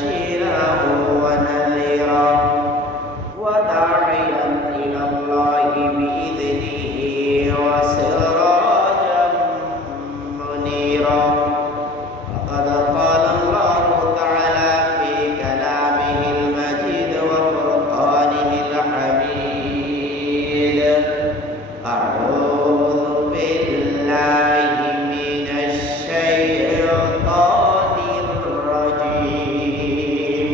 بشيرا ونذيرا وداعيا إلى الله بإذنه وسراجا منيرا وقد قال الله تعالى في كلامه المجيد وفرقانه الحميد أعوذ بالله من الشيطان الرجيم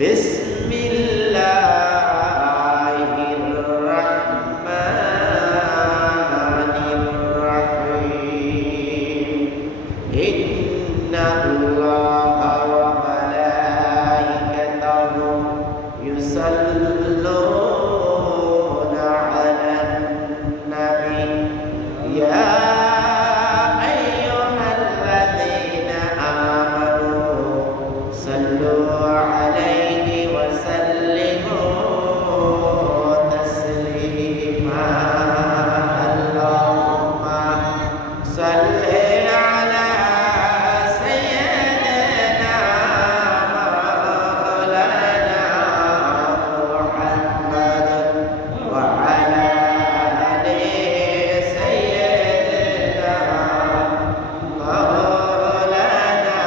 بسم الله الرحمن الرحيم إن الله وملائكته يصلون على النبي يا أيها الذين آمنوا صلوا عليه وسلموا تسليما اللهم صل على سيدنا مولانا محمد وعلى آل سيدنا مولانا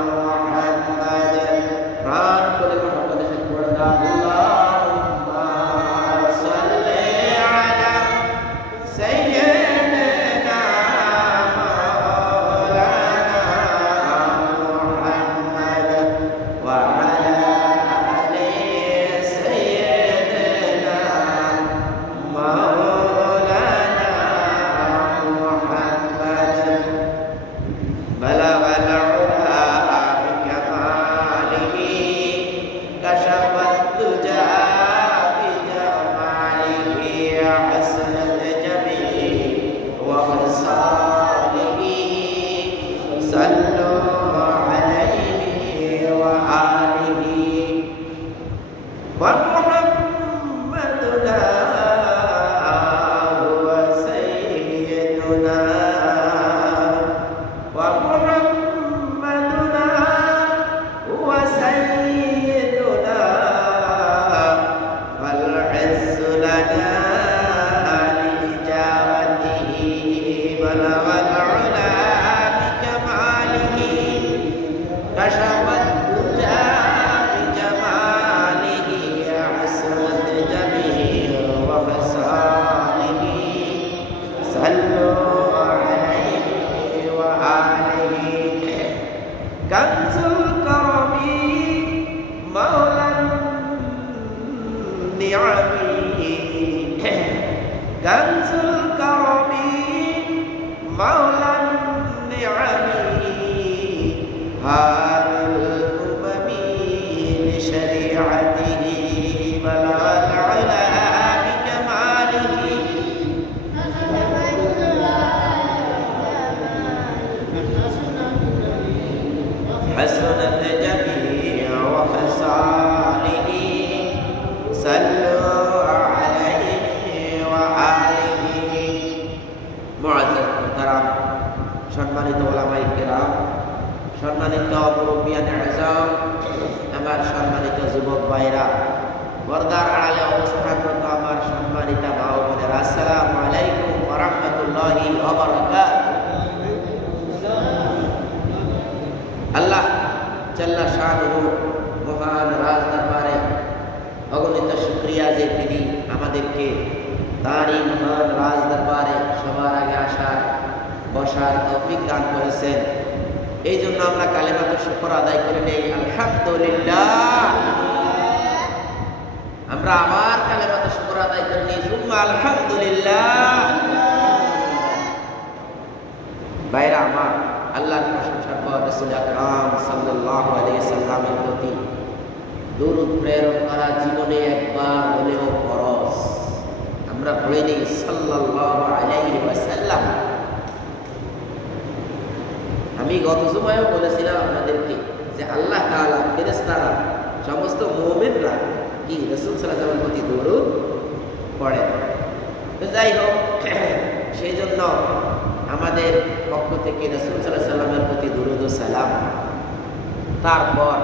محمد رب محمد شكرا اللهم صل على سيدنا مولانا محمد وعلى آل سيدنا مولانا محمد بلغ العلا بكماله كشف الدجى بجماله حسنت جميع وخصاله صلوا عليه وآله ومحمدنا هو سيدنا ومحمدنا هو سيدنا والعز لنا لإجابته بلغ العلا بكماله كشف الدجى بجماله حسنت جميع وخصاله صلوا عليه وآله كنز الكرم مولى النعم كنز الكرم مولى النعم هذا الأمم لشريعته بلغ العلا بكماله حسنت جميع وخصاله صلوا عليه وآله মুআজ্জাজ মুহতারাম সম্মানিত উলামায়ে কেরাম সম্মানিত মুরব্বিয়ানে আযম আমার সম্মানিত যুবক ভাইরা পর্দার আড়ালে অবস্থানরত আমার সম্মানিত মা ও বোনেরা আসসালামু আলাইকুম ওয়া রাহমাতুল্লাহি ওয়া বারাকাতুহু আল্লাহ জাল্লা শানুহু মহান রাজ দরবারে অগণিত শুকরিয়া যে তিনি আমাদেরকে তারই মহান রাজ দরবারে সবার আগে আসার বসার তৌফিক দান করেছেন। এই জন্য আমরা কালেমাতুশ শুকর আদায় করে নেই আলহামদুলিল্লাহ। আমরা আবার কালেমাতুশ শুকর আদায় করে নেই সুম্মা আলহামদুলিল্লাহ। ভাইরা আমার, আল্লাহর প্রশংসার পর রাসূল আকরাম সাল্লাল্লাহু আলাইহি সাল্লামের প্রতি দরুদ প্রেরণ করা জীবনে একবার হলেও ফরজ। আমরা পড়ে নেই সাল্লাল্লাহু আলাইহি ওয়াসাল্লাম। আমি গত জুমায়ও বলেছিলাম আপনাদেরকে যে আল্লাহ তাআলা ফেরেশতারা সমস্ত মুমিনরা কি রাসূল সাল্লাল্লাহু আলাইহি ওয়াসাল্লামের প্রতি দরুদ পড়ে। তো যাই হোক, সেই জন্য আমাদের পক্ষ থেকে রাসূল সাল্লাল্লাহু আলাইহি ওয়াসাল্লামের প্রতি দরুদ ও সালাম। তারপর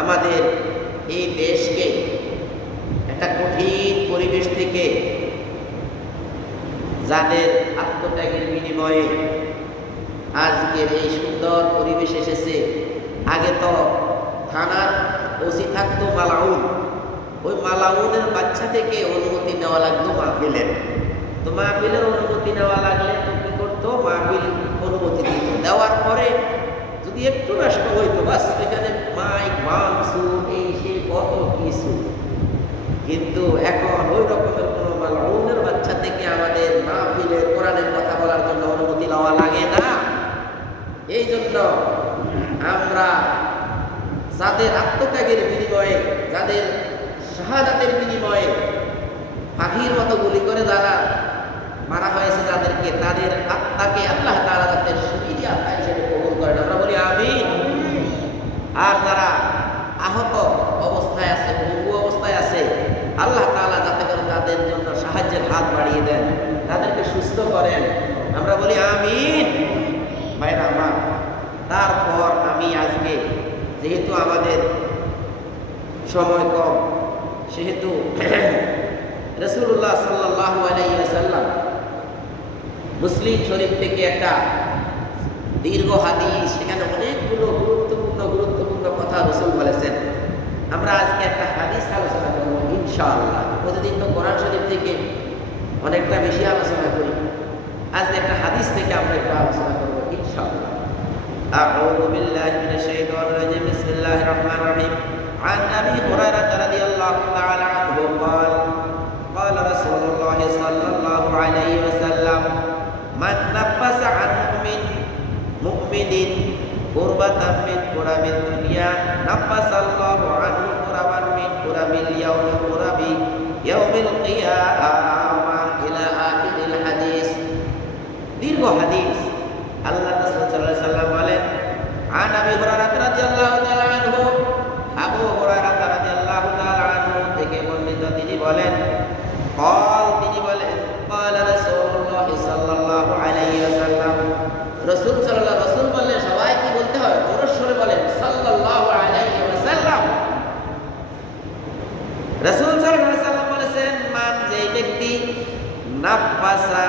আমাদের এই দেশকে একটা কঠিন পরিবেশ থেকে যাদের আত্মত্যাগের বিনিময়ে আজকের এই সুন্দর পরিবেশ এসেছে। আগে তো থানার ওসি থাকতো মালাউন, ওই মালাউনের বাচ্চা থেকে অনুমতি নেওয়া লাগতো মাহফিলের। তো মাহফিলের অনুমতি নেওয়া লাগলে তো কি করতো, মাহফিল অনুমতি দিত, দেওয়ার পরে যদি একটু নষ্ট হইতো বাস এখানে মাইক ভাঙচুর এই সে কত কিছু। কিন্তু এখন ওই রকমের কোনো মালাউনের বাচ্চা থেকে আমাদের মাহফিলের কোরআনের কথা বলার জন্য অনুমতি নেওয়া লাগে না। এই জন্য আমরা যাদের আত্মত্যাগের বিনিময়ে, যাদের শাহাদাতের বিনিময়ে পাখির মতো গুলি করে যারা মারা হয়েছে যাদেরকে, তাদের আত্মাকে আল্লাহ তাআলা তাদের শহীদি আত্মা হিসেবে কবুল করেন, আমরা বলি আমিন। আর যারা আহত অবস্থায় আছে, পঙ্গু অবস্থায় আছে, আল্লাহ তাআলা যাতে করে তাদের জন্য সাহায্যের হাত বাড়িয়ে দেন, তাদেরকে সুস্থ করেন, আমরা বলি আমিন। ভাইরা আমার, তারপর আমি আজকে যেহেতু আমাদের সময় কম, সেহেতু রাসূলুল্লাহ সাল্লাল্লাহু আলাইহি ওয়াসাল্লাম মুসলিম শরীফ থেকে একটা দীর্ঘ হাদিস, সেখানে অনেকগুলো গুরুত্বপূর্ণ কথা রাসূল বলেছেন। আমরা আজকে একটা হাদিস আলোচনা করব ইনশাআল্লাহ। প্রতিদিন তো কোরআন শরীফ থেকে অনেকটা বেশি আলোচনা করি, আজকে একটা হাদিস থেকে আমরা একটু আলোচনা করব ইনশাআল্লাহ। আউযু বিল্লাহি মিনাশ শাইতানির রাজিম, বিসমিল্লাহির রহমানির রহিম। عن أبي هريرة رضي الله تعالى عنه قال قال رسول الله صلى الله عليه وسلم من نفس عن مؤمن كربة من كرب الدنيا نفس الله عنه كربا من كرب اليوم كرب يوم القيامة إلى آخر الحديث। দীর্ঘ হাদিস। আল্লাহ রাসূল সাল্লাল্লাহু আলাইহি ওয়াসাল্লাম বলেন, عن أبي هريرة رضي الله تعالى عنه, আবু হুরায়রা রাদিয়াল্লাহু তাআলা আনহু থেকে বর্ণিত, তিনি বলেন, তিনি বলেন قال রাসূলুল্লাহ সাল্লাল্লাহু আলাইহি ওয়াসাল্লাম, রাসূল বললেন, সবাই কি বলতে হয়, জোরে সোরে বলেন সাল্লাল্লাহু আলাইহি ওয়াসাল্লাম। রাসূল সাল্লাল্লাহু আলাইহি ওয়াসাল্লাম বলেছেন, মান, যে ব্যক্তি, নাফাসা,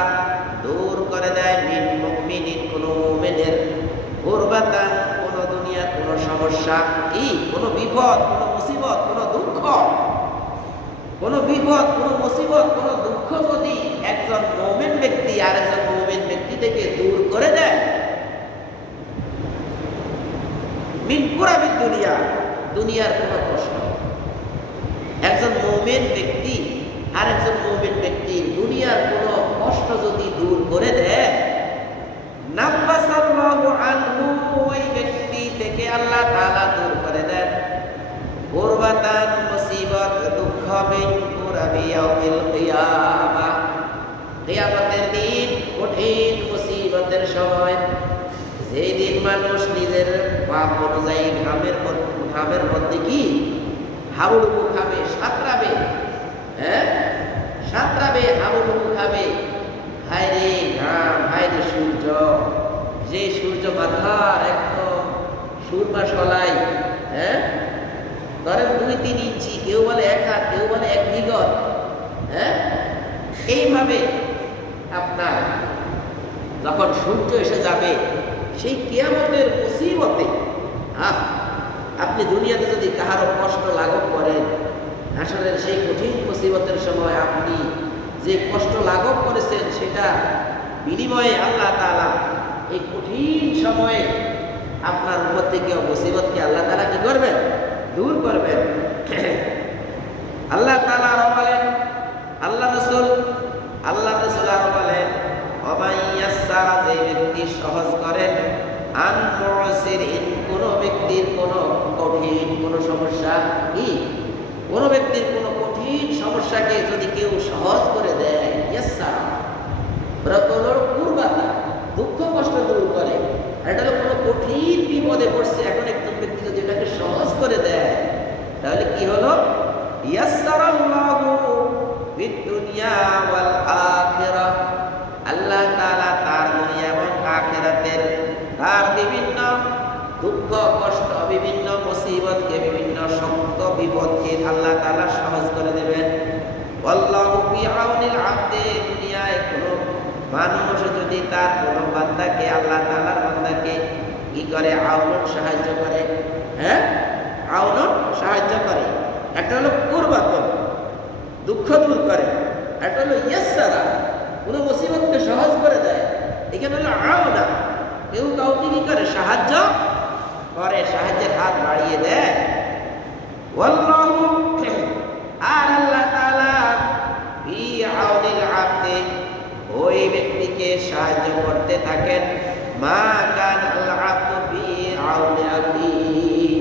দূর করে দেয়, মিন মুমিনিন, কোন মুমিনের, কুরবাতান, কোন দুনিয়ার কোন সমস্যা, কি কোন বিপদ, কোন মুসিবত, কোন দুঃখ, কোন বিপদ, কোন মুসিবত, কোন দুঃখ যদি একজন মুমিন ব্যক্তি আর একজন মুমিন ব্যক্তি থেকে দূর করে দেয়, মিন কুরাবিদ দুনিয়া, দুনিয়ার কোন কষ্ট, একজন মুমিন ব্যক্তি আর একজন মুমিন ব্যক্তি দুনিয়ার কোন কষ্ট যদি দূর করে দেয়, নাফাসাল্লাহু আনহু, ওই ব্যক্তি থেকে আল্লাহ তাআলা দূর করে দেন, কুরবাতান, মুসিবত, দুঃখ, মিন কুরাবি ইয়াউমিল কিয়ামাহ, কিয়ামতের দিন, কঠিন মুসিবতের সময়, যেই দিন মানুষ নিজের পাপ অনুযায়ী ঘামের মধ্যে কি হাবুডুবু খাবে, সাঁতরাবে, সাঁতরাবে, হাবুডুবু খাবে। হায় রে ঘাম, হায় রে সূর্য, যে সূর্য মাথার একদম সুরমা সলাই, ধরেন 2-3 ইঞ্চি, কেউ বলে 1 হাত, কেউ বলে 1 বিঘত, এইভাবে আপনার যখন সূর্য এসে যাবে, সেই কিয়ামতের মুসিবতে, আপনি দুনিয়াতে যদি কাহারও কষ্ট লাঘব করেন, আসলে সেই কঠিন মুসিবতের সময় আপনি যে কষ্ট লাঘব করেছেন, সেটা বিনিময়ে আল্লাহ তাআলা এই কঠিন সময়ে আপনার উপর থেকে মুসিবতকে আল্লাহ তাআলা কি করবেন, দূর করবেন। আল্লাহ তাআলা আরো বলেন, আল্লাহ রাসূল আরো বলেন, ওমাইয়াসসারা, যে ব্যক্তি সহজ করেন, আন মুসিরিন, কোন ব্যক্তির কোন কঠিন কোন সমস্যা, কি কোন ব্যক্তির কোন কঠিন সমস্যাকে যদি কেউ সহজ করে দেয়, ইয়াসসারা, কোন কুরবাতা, দুঃখ কষ্ট দূর করে, আর এটা হলো কোনো কঠিন বিপদে পড়ছে, এখন একজন ব্যক্তি যদি এটাকে সহজ করে দেয়, তাহলে কি হলো, ইয়াসসারাল্লাহু ফিদ দুনিয়া ওয়াল আখিরাহ, আল্লাহ তাআলা তার দুনিয়া এবং আখিরাতের তার বিভিন্ন দুঃখ কষ্ট, বিভিন্ন মুসিবতকে, বিভিন্ন শক্ত বিপদকে আল্লাহ তাআলা সহজ করে দেবেন। আল্লাহু ফি আউনিল আবদি, দুনিয়ায় কোনো মানুষ যদি তার কোনো বান্দাকে, আল্লাহ তাআলার বান্দাকে কি করে, আউনত সাহায্য করে, হ্যাঁ আউনত সাহায্য করে। একটা হলো কুরবাতুন, দুঃখ দূর করে, একটা হলো ইয়াসসারা, কোনো মুসিবতকে সহজ করে দেয়। এখানে হলো আউনা, কেউ কাউকে কি করে, সাহায্য করে, সাহায্যের হাত বাড়িয়ে দেয়। ওয়াল্লাহু, আর আল্লাহ তাআলা ফি আউনিল আবদি, ওই ব্যক্তিকে সাহায্য করতে থাকেন। মা কানাল আবদু ফি আউনি আখিহি,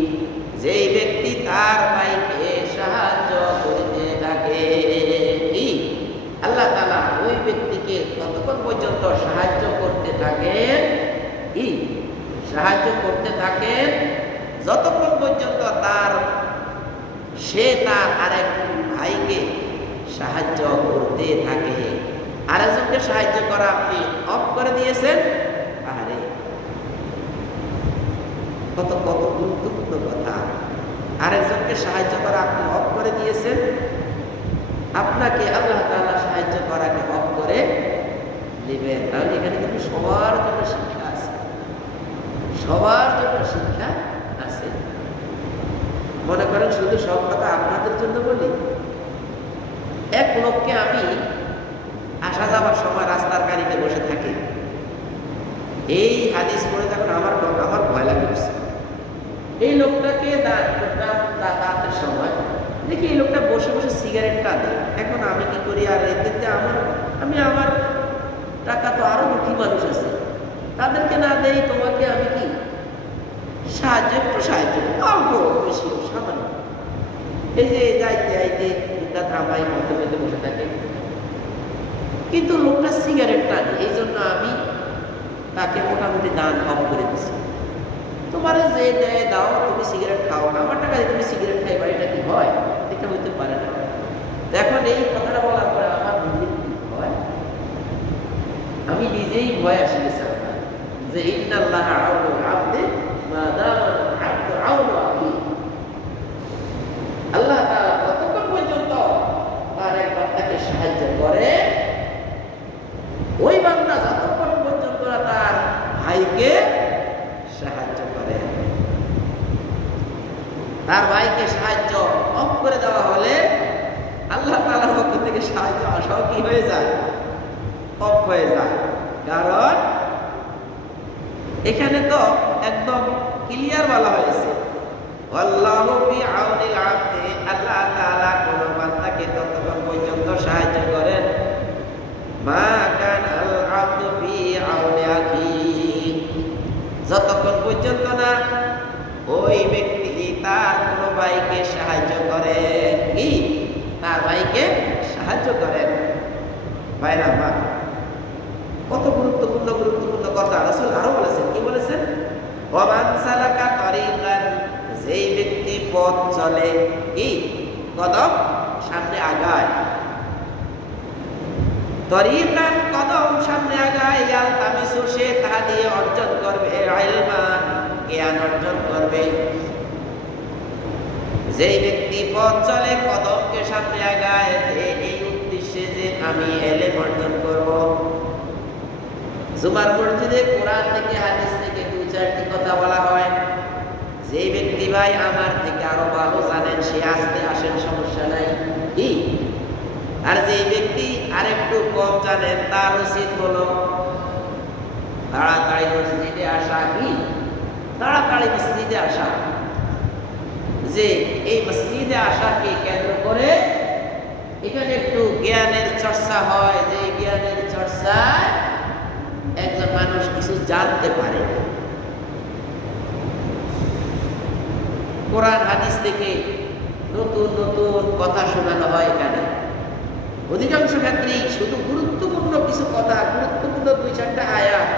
যেই ব্যক্তি তার ভাইকে সাহায্য করতে থাকে। কি আল্লাহ তাআলা ওই ব্যক্তিকে ততক্ষণ পর্যন্ত সাহায্য করতে থাকেন, কি সাহায্য করতে থাকেন যতক্ষণ পর্যন্ত সে তার আরেক ভাইকে সাহায্য করতে থাকে। আরেকজনকে সাহায্য করা আপনি অফ করে দিয়েছেন, আরে কত কত গুরুত্বপূর্ণ কথা। আরেকজনকে সাহায্য করা আপনি অফ করে দিয়েছেন, আপনাকে আল্লাহ তাআলা সাহায্য করাকে অফ করে নেবেন। তাহলে এখানে কিন্তু সবার জন্য শিক্ষা আছে, সবার জন্য শিক্ষা আছে। মনে করেন শুধু সব কথা আপনাদের জন্য বলি। এক লোককে আমি আসা যাবার সময় রাস্তার গাড়িতে বসে থাকি, এই হাদিস পড়ে তখন আমার ভয় লাগছে। এই লোকটাকে যাতায়াতের সময় দেখি এই লোকটা বসে বসে সিগারেট টানে। এখন আমি কি করি, আর এতে আমার টাকা তো আরো দুঃখী মানুষ আছে, তাদেরকে না দেই, তোমাকে আমি কি একটু সাহায্য অল্প বেশি সামান্য। এই যে যাইতে যাইতে ধামাই মধ্যে মধ্যে বসে থাকে, কিন্তু লোকটা সিগারেট টানে, এই জন্য আমি তাকে মোটামুটি দান কম করে দিছি। তোমার যে দেয় দাও, তুমি সিগারেট খাও, আমার টাকা দিয়ে তুমি সিগারেট খাইবা, এটা কি হয়? এটা হইতে পারে না। এখন এই কথাটা বলার পরে আমার নিজের কি হয়, আমি নিজেই ভয় আসি গেছি যে ইন্নাল্লাহ আউনুল আবদি মা দামাল আবদু আউনু আখিহি, আল্লাহ তাআলা ততক্ষণ পর্যন্ত তার এক বান্দাকে সাহায্য করে, ওই বান্দা যতক্ষণ পর্যন্ত তার ভাইকে সাহায্য করে। তার ভাইকে সাহায্য অফ করে দেওয়া হলে আল্লাহ তাআলার পক্ষ থেকে সাহায্য আসাও কি হয়ে যায়, অফ হয়ে যায়। কারণ এখানে তো একদম ক্লিয়ার বলা হয়েছে, আল্লাহু ফি আউনিল আবদি, আল্লাহ তাআলা কোন বান্দাকে ততক্ষণ পর্যন্ত সাহায্য করেন, মা কানাল আবদু ফি আউনি আখিহি, যতক্ষণ পর্যন্ত না ওই ব্যক্তি তার কোনো ভাইকে সাহায্য করে, কি তার ভাইকে সাহায্য করেন। ভাইরা আমার, কত গুরুত্বপূর্ণ গুরুত্বপূর্ণ কথা রাসূল আরো বলেছেন। কি বলেছেন? ওয়ামান সালাকা তরিকান, যেই ব্যক্তি পথ চলে, কি কদম সামনে আগায়, তরিকান কদম সামনে আগায়, ইয়ালতামিসু, সে তাহা দিয়ে অর্জন করবে, ইলমান, জ্ঞান অর্জন করবে। যেই ব্যক্তি পথ চলে, কদমকে সামনে আগায়, যে এই উদ্দেশ্যে যে আমি ইলম অর্জন করব। জুমার মসজিদে কোরআন থেকে হাদিস থেকে দুই চারটি কথা বলা হয়। যে ব্যক্তি ভাই আমার থেকে আরো ভালো জানেন, সে আসতে আসেন, সমস্যা নাই, কি। আর যে ব্যক্তি আরেকটু কম জানেন, তার উচিত হলো তাড়াতাড়ি মসজিদে আসা, কি তাড়াতাড়ি মসজিদে আসা। যে এই মসজিদে আসাকে কেন্দ্র করে এখানে একটু জ্ঞানের চর্চা হয়, যে জ্ঞানের চর্চায় একজন মানুষ কিছু জানতে পারে। কোরআন হাদিস থেকে নতুন নতুন কথা শোনানো হয়। এখানে অধিকাংশ ক্ষেত্রেই শুধু গুরুত্বপূর্ণ কিছু কথা, গুরুত্বপূর্ণ দুই চারটা আয়াত,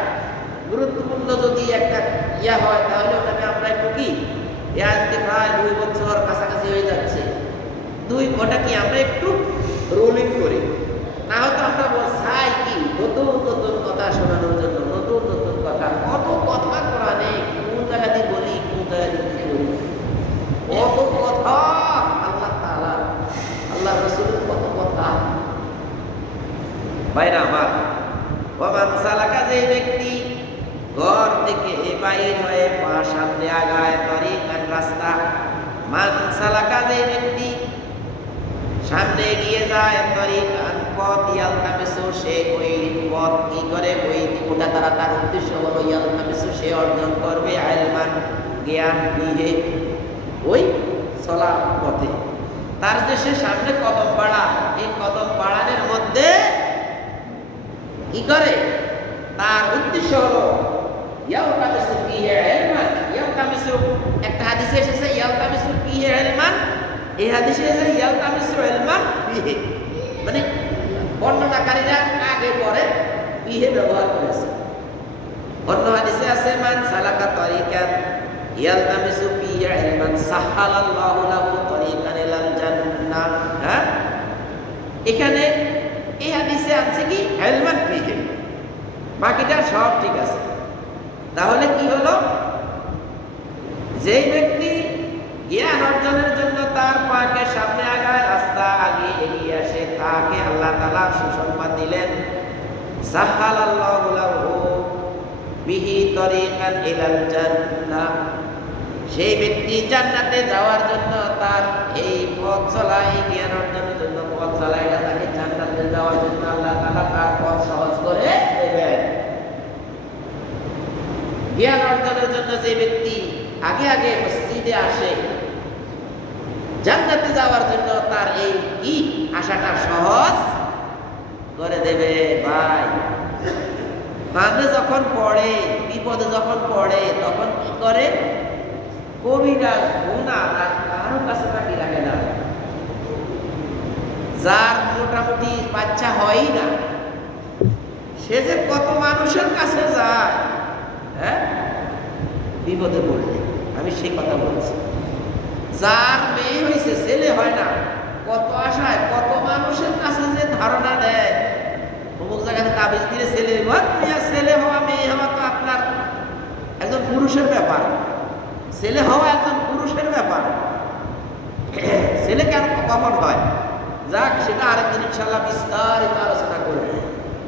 গুরুত্বপূর্ণ যদি একটা ইয়া হয়, তাহলে ওটাকে আমরা একটু কি, আজকে প্রায় 2 বছর কাছাকাছি হয়ে যাচ্ছে, ওটা কি আমরা একটু রোলিং করি, না হয়তো আমরা চাই কি নতুন নতুন কথা শোনানোর জন্য, নতুন নতুন কথা, কত কথা কোরআনে কোন জায়গাতে বলি, কোন জায়গা ভাইরা আমার, ওমান সালাকা, যে ব্যক্তি ঘর থেকে বাইর হয়ে পা সামনে আগায় তরিকান, রাস্তা, মান সালাকা, যে ব্যক্তি সামনে এগিয়ে যায় তরিকান, পথ, ইয়ালতামিসু, সে ওই পথ কি করে, ওই ওটা তার উদ্দেশ্য হলো ইয়ালতামিসু, সে অর্জন করবে ইলমান, জ্ঞান, বিহে, ওই চলার পথে। তার যে সে সামনে কদম বাড়া, এই কদম বাড়ানোর মধ্যে কি করে, তার উদ্দেশ্য হলো ইয়ালতামিসু বিহে ইলমান। ইয়ালতামিসু, একটা হাদিসে এসেছে ইয়ালতামিসু বিহে ইলমান, এই হাদিসে এসেছে ইয়ালতামিসু ইলমান বিহে, মানে বর্ণনাকারীরা আগে পরে বিহে ব্যবহার করেছে। অন্য হাদিসে আছে মান সালাকা তরিকান ইয়ালতামিসু বিহি ইলমান সাহালাল্লাহু লাহু তরিকান ইলাল জান্নাহ। হ্যাঁ, এখানে এই হাদিসে আছে কি ইলমান বিহি, বাকিটা সব ঠিক আছে। তাহলে কি হলো, যেই ব্যক্তি জ্ঞান অর্জনের জন্য তার পাকে সামনে আগায়, রাস্তা আগে এগিয়ে আসে, তাকে আল্লাহ তাআলা সুসংবাদ দিলেন সাহালাল্লাহু লাহু বিহি তরিকান ইলাল জান্নাহ, সেই ব্যক্তি জান্নাতে যাওয়ার জন্য তার এই পথ চলা, এই জ্ঞান অর্জনের জন্য পথ চলা, এটা তাকে জান্নাতে যাওয়ার জন্য আল্লাহ তাআলা তার পথ সহজ করে দেবেন। জ্ঞান অর্জনের জন্য যে ব্যক্তি আগে আগে মসজিদে আসে, জান্নাতে যাওয়ার জন্য তার এই কি আশাটা সহজ করে দেবে। ভাই, ফাঁদে যখন পড়ে, বিপদে যখন পড়ে, তখন কি করে, কবিরা গুনাহ কারো কাছে বাকি রাখে না। যার মোটামুটি বাচ্চা হয়ই না, সে যে কত মানুষের কাছে যায়, হ্যাঁ, বিপদে পড়লে। আমি সেই কথা বলছি, যার মেয়ে হয়েছে, ছেলে হয় না, কত আশায় কত মানুষের কাছে যে ধারণা দেয়, অমুক জায়গাতে তাবিজ দিলে ছেলে হওয়া, ছেলে হওয়া, মেয়ে হওয়া তো আপনার একজন পুরুষের ব্যাপার, ছেলে হওয়া একজন পুরুষের ব্যাপার, ছেলে কেন কখন হয়, যাক সেটা আরেকদিন ইনশাআল্লাহ বিস্তারিত আলোচনা করবে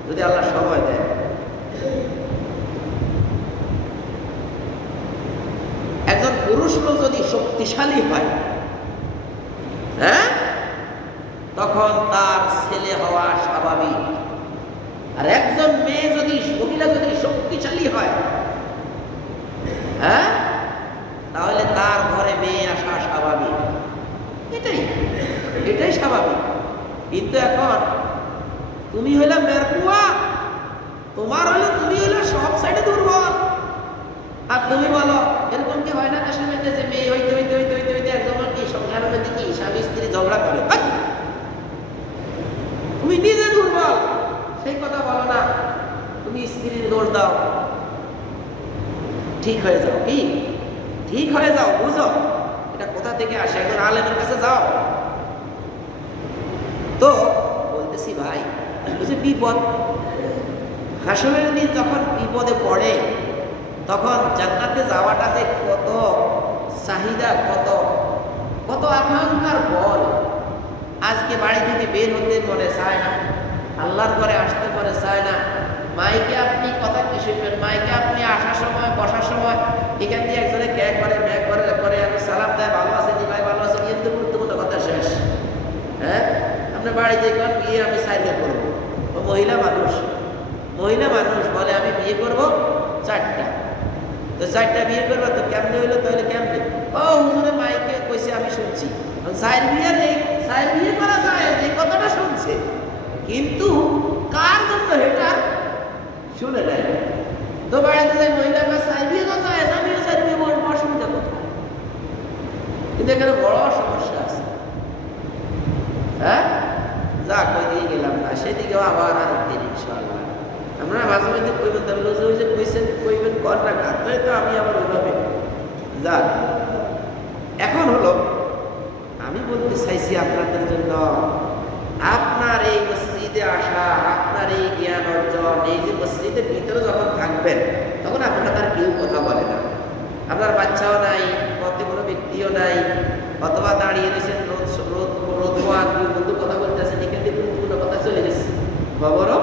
যদি আল্লাহ সময় দেয়। একজন পুরুষ লোক যদি শক্তিশালী হয়, হ্যাঁ, তখন তার ছেলে হওয়া স্বাভাবিক। আর একজন মেয়ে যদি, মহিলা যদি শক্তিশালী হয়, হ্যাঁ, তাহলে তার ঘরে মেয়ে আসা স্বাভাবিক, এটাই স্বাভাবিক। কিন্তু এখন তুমি হইলে মেরকুয়া, তোমার হলে তুমি হইলে সব সাইডে দুর্বল, আর তুমি বলো, এরকম কি হয় না দেশের মধ্যে যে মেয়ে হইতে হইতে হইতে হইতে হইতে একজন কি সংসারের মধ্যে কি স্বামী স্ত্রী ঝগড়া করে, তুমি নিজে দুর্বল, সেই কথা বলো না, তুমি স্ত্রীর দোষ দাও, ঠিক হয়ে যাও, কি ঠিক হয়ে যাও, বুঝো এটা কোথা থেকে আসে, একজন আলেমের কাছে যাও। তো বলতেছি ভাই, বুঝে বিপদ, হাসরের দিন যখন বিপদে পড়ে, তখন জান্নাতে যাওয়াটা যে কত চাহিদা, কত কত আকাঙ্ক্ষার ফল। আজকে বাড়ি থেকে বের হতে মনে চায় না, আল্লাহর ঘরে আসতে মনে চায় না, মাইকে আপনি কথা কি শুনবেন, মাইকে আপনি আসার সময় বসার সময় এখান দিয়ে একজনে ক্যাক করে ব্যাক করে করে আমি সালাম দেয়, ভালো আছে জি ভাই, ভালো আছে, কিন্তু গুরুত্বপূর্ণ কথা শেষ। হ্যাঁ, আপনার বাড়িতে গিয়ে আমি সাইডে করবো, ও মহিলা মানুষ বলে আমি বিয়ে করবো 4টা, তো 4টা বিয়ে করবো, তো কেমনে হইলো, তাহলে কেমনে, ও হুজুরে মাইকে কইছে আমি শুনছি, চার বিয়ে করা যায় এই কথাটা শুনছে, কিন্তু কার জন্য এটা শুনে নেয়। তো বাড়িতে যাই মহিলা চার বিয়ে কথা, আমিও 4 বিয়ে বলবো, অসুবিধা কোথায়? কিন্তু এখানে বড় সমস্যা আছে। হ্যাঁ, যা কই দিয়ে গেলাম না, সেদিকেও আবার আরেকদিন ইনশাআল্লাহ আমরা মাঝে মাঝে কইবেন, তাহলে যে কইছেন কইবেন কর না কাজ, তো আমি আবার ওইভাবে যাক। এখন হলো আমি বলতে চাইছি আপনাদের জন্য, আপনার এই মসজিদে আসা, আপনার এই জ্ঞান অর্জন, এই যে মসজিদের ভিতরে যখন থাকবেন, তখন আপনার তার কেউ কথা বলে না, আপনার বাচ্চাও নাই, পথে কোনো ব্যক্তিও নাই, অথবা দাঁড়িয়ে রয়েছেন রোদ বন্ধু কথা বলতেছেন, এখান থেকে কোনো কথা চলে গেছে, খবরও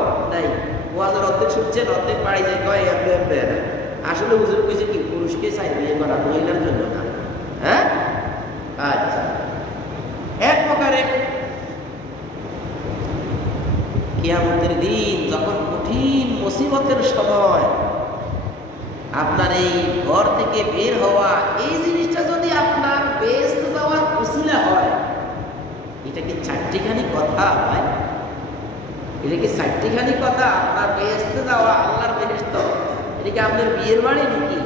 বুঝছেন অর্ধেক বাড়ি যায় কয় এমবে এমবে না, আসলে হুজুর কইছে কি পুরুষকে চাই বিয়ে করা, মহিলার জন্য না। হ্যাঁ, আচ্ছা। এক প্রকারে কিয়ামতের দিন যখন কঠিন মুসিবতের সময় আপনার এই ঘর থেকে বের হওয়া, এই জিনিসটা যদি আপনার বেহেশতে যাওয়ার উসিলা হয়, এটা কি চারটিখানি কথা হয়? এটা কি চারটিখানি কথা? আপনার বেহেশতে যাওয়া, আল্লাহর বেহেশত, এটা কি আপনার বিয়ের বাড়ি নাকি?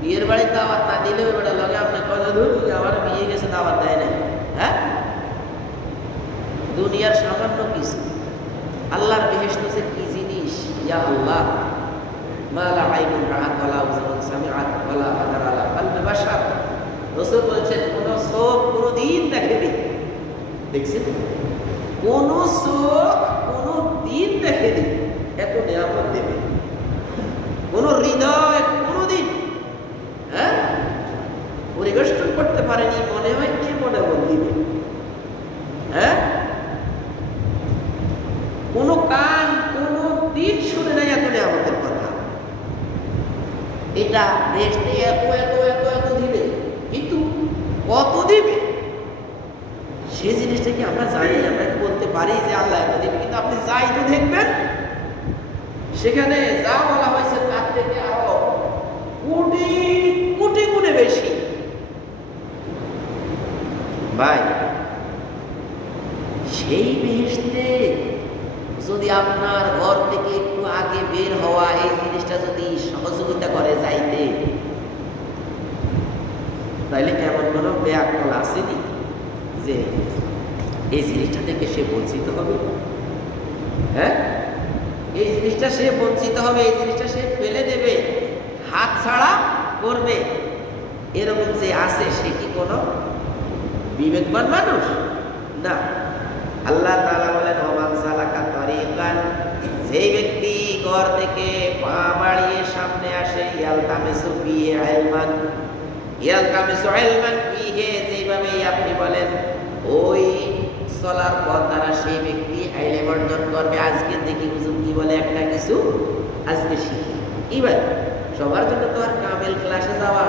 বিয়ের বাড়ি দাওয়াত না দিলেও ওটা লগে আপনি কথা ধরুন আমার বিয়ে গেছে দাওয়াত দেয় না। হ্যাঁ, দুনিয়ার সামান্য কিছু। আল্লাহর বেহেশত যে কি জিনিস, ইয়া আল্লাহ, মালা আইনুন রাআত ওয়ালা উযুনুন সামিআত ওয়ালা খাতার আলা কলবি বাশার। রাসূল বলেছেন কোন চোখ কোনদিন দেখেনি, দেখছেন? কোন চোখ কোনদিন দেখেনি এত নিয়ামত দেবে, কোন হৃদয় কোনদিন পরিবেষ্টন করতে পারেনি। মনে হয় কে মনে মন দিবে? হ্যাঁ, কোন কান কোনদিন শুনে নাই এত নিয়ামতের কথা। এটা বেহেশতে এত এত এত এত দিবে, কিন্তু কত দিবে সে জিনিসটা কি আমরা জানি? আমরা কি বলতে পারি যে আল্লাহ এত দিবে? কিন্তু আপনি যাই তো দেখবেন সেখানে যা বলা হয়েছে তার থেকে আরো কোটি কোটি গুণে বেশি। ভাই, সেই বেহেশতে যদি আপনার ঘর থেকে একটু আগে বের হওয়া, এই জিনিসটা যদি সহযোগিতা করে যাইতে, তাহলে এমন কোনো ব্যাকল আসেনি যে এই জিনিসটা থেকে সে বঞ্চিত হবে? হ্যাঁ, এই জিনিসটা সে বঞ্চিত হবে, এই জিনিসটা সে ফেলে দেবে, হাত ছাড়া করবে, এরকম যে আছে সে কি কোনো বিবেকবান মানুষ? না। আল্লাহ তাআলা বলেন ওমান সালাকা তরিকান, যেই ব্যক্তি ঘর থেকে পা বাড়িয়ে সামনে আসে, ইয়ালতামিসু ফিহি ইলমান, ইয়ালতামিসু ইলমান ফিহি, যেভাবে আপনি বলেন ওই চলার পথ দ্বারা সেই ব্যক্তি ইলম অর্জন করবে। আজকে দেখি হুজুর কি বলে একটা কিছু আজকে শিখি। এবার সবার জন্য তো আর কামেল ক্লাসে যাওয়া